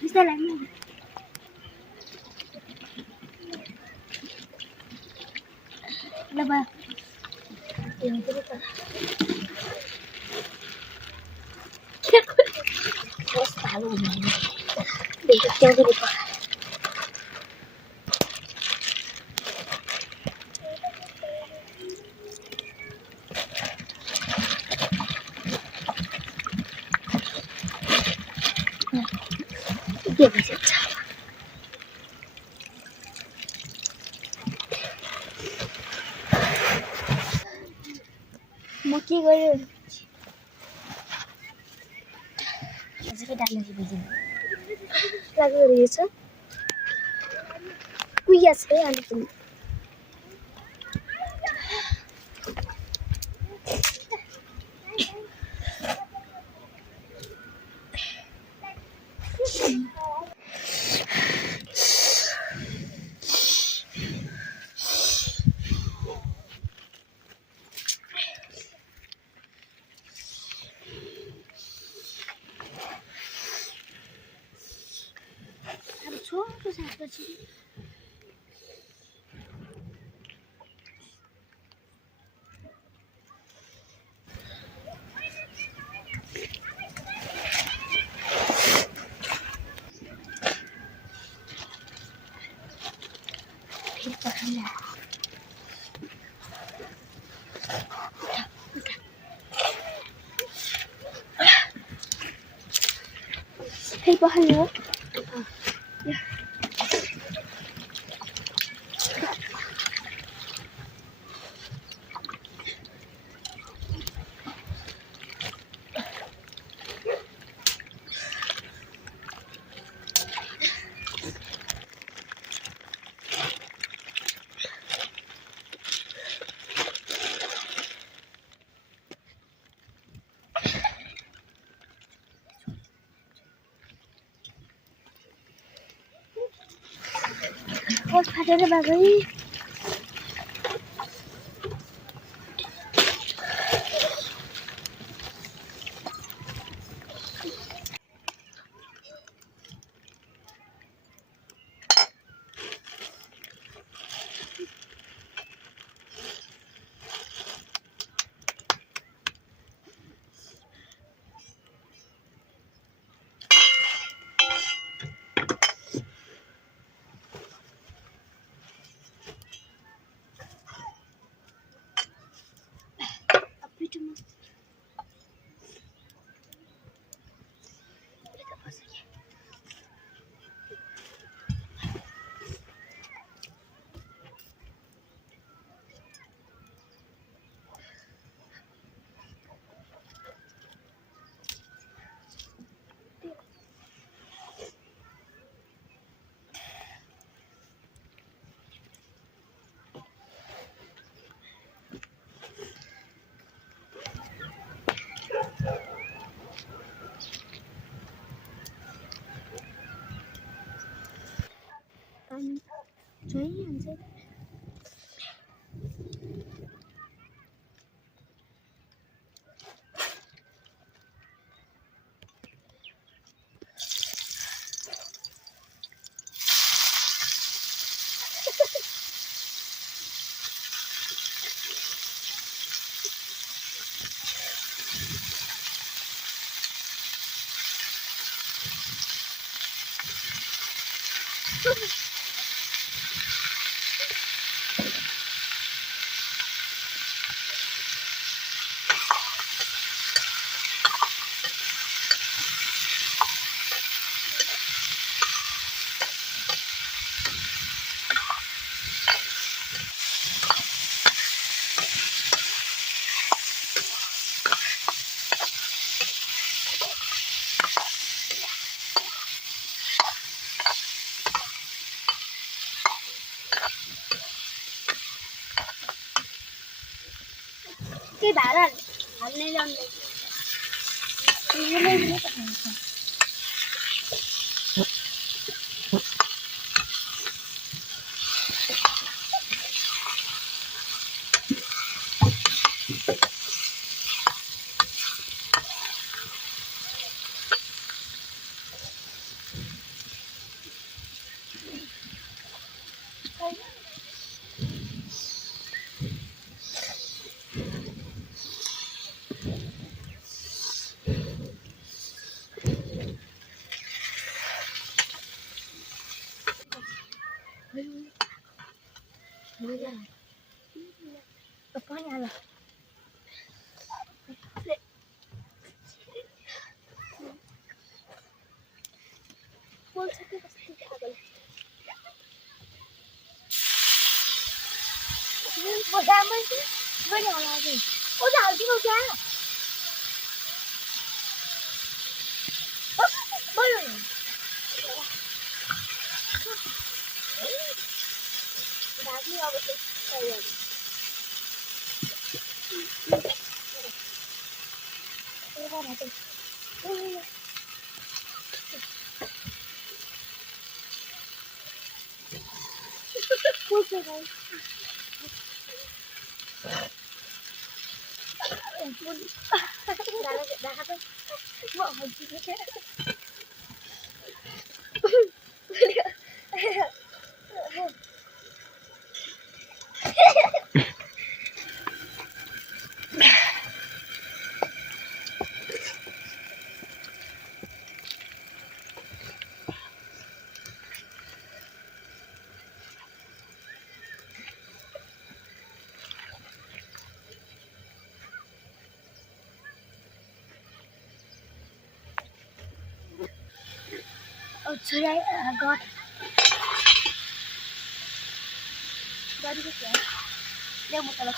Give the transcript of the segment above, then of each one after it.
Bisa lagi. Kenapa? Ini cerita. Terus tahu ini. Bentuknya berubah. Dia bisa cara. Mau ke gaya? Masih kita lagi begini. Lagi riasa. Kuyas ya anak. छोटो सागपछि फेरि पखाल्ला फेरि पखाल्नु और फाटेर बागै Join answer. के भाडा हाल्ने जान्दै पनि होला अझै ओजा हाल्दिनु क्या भयो भाग्नु अब चाहिँ should I got it there? Dia mau kalau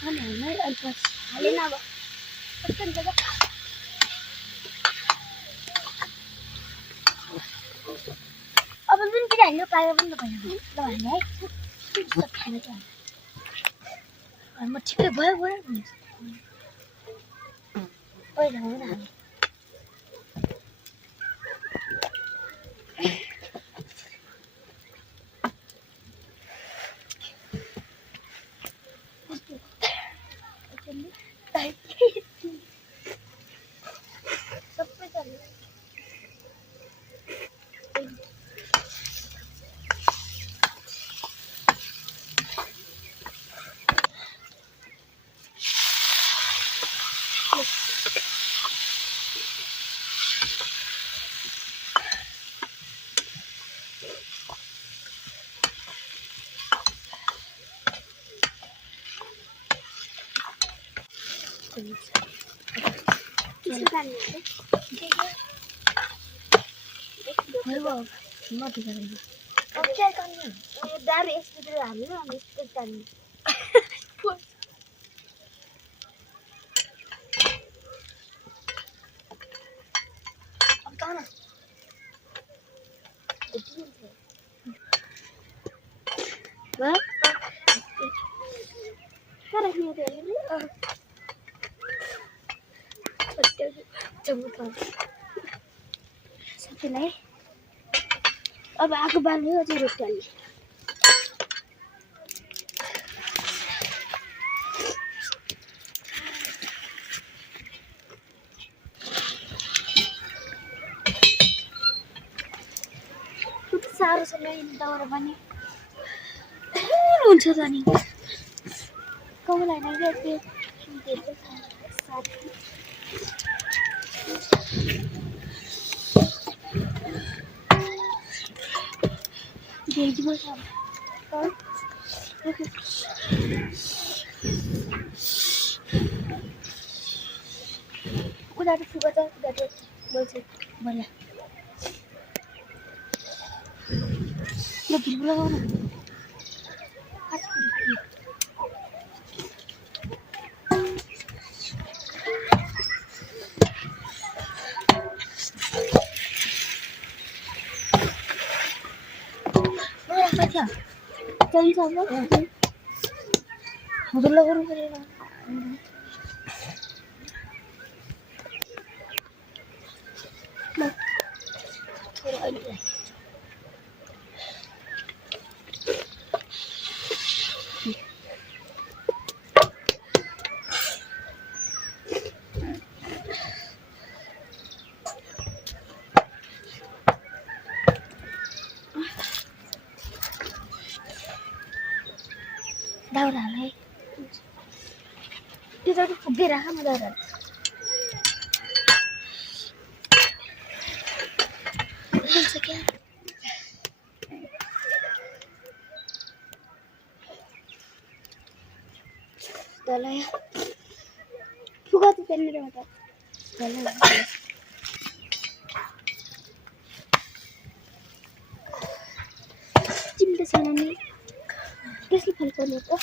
mana alpas halina ba kan jaga अब जुन किन हाल्नु पायो पनि त भएन ल भने है सब खाना त म ठिकै भयो भयो पहिला हो न dari SPD hamil habis tekan apa na ba cara ni dia ni jemput sampai lai अब आगो बाल्नु अझै रोटी साह्रो छ नि दाउरा पनि हुन्छ त नि कमलाई नै त्यो साथी Jadi macam, udah ada suka dah, udah ada boleh boleh. Lebih berapa orang? Jangan sabar. Udah lah orang kira. Nah, kurang aja. Daura lai. Kita tu pergi dah sama daura. Sekian. Dah lah ya. Buka tu pen ni dah ada. Dah lah. Cinta sana ni. Kasih fal ko nito.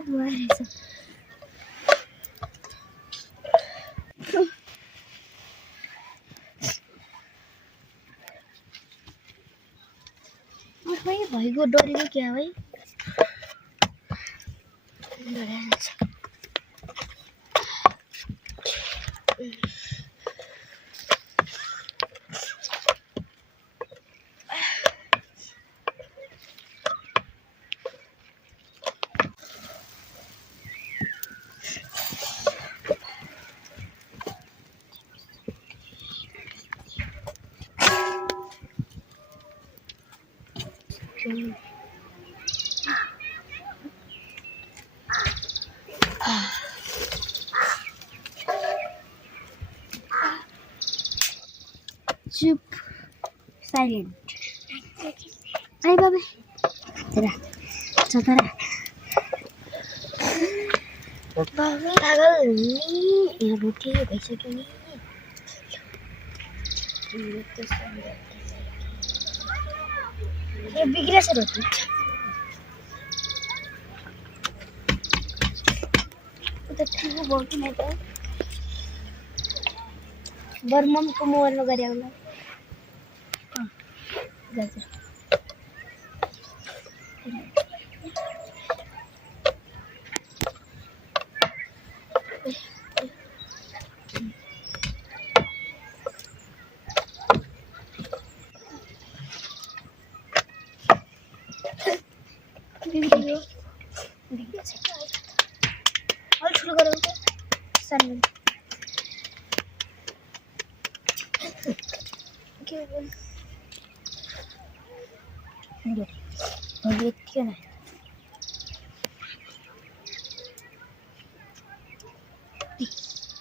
परत मारायचं. भाई को डोरी क्या भाई चुप silent अरे बाबा जरा चतरा बाबा पागल नहीं यहाँ रोटी भइसक्यो नि ये बिग्रेछ रोटी उता ठुलो भयो कि नै त बर्ममको मोबाइलमा गरे आउला गाजर वीडियो वीडियो छ अल ठुलो गरौ त सानो के बोल यो भोलि यति न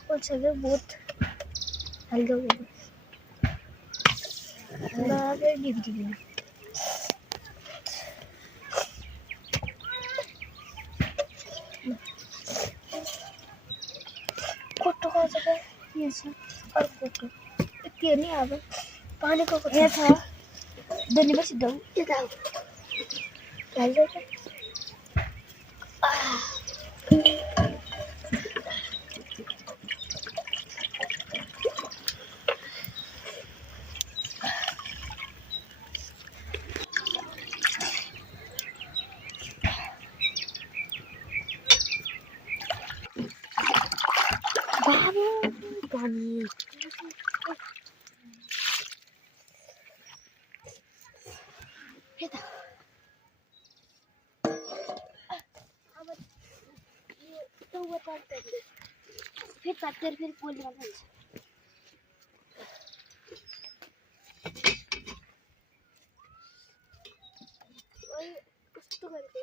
बोल्छ के बहुत हल्का बोल बाबा वीडियो कोटो का जगह ये छ और कोटो त्यो नि अब पानीको कोटो छ दोनी बसी दौ यता हाल्दै छ बाबु पानी यता अब यो तो वाटर फिर पातर फिर पोल लगाउँछ ओइ कस्तो गरेको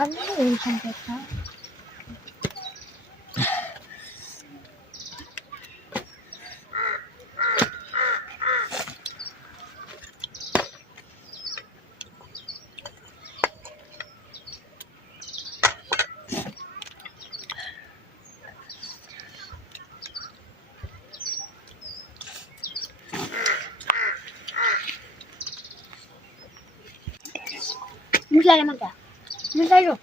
I'm not really hungry now. Mulai mana? Mulai lo.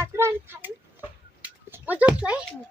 खातिर खाने मजा आउँछ है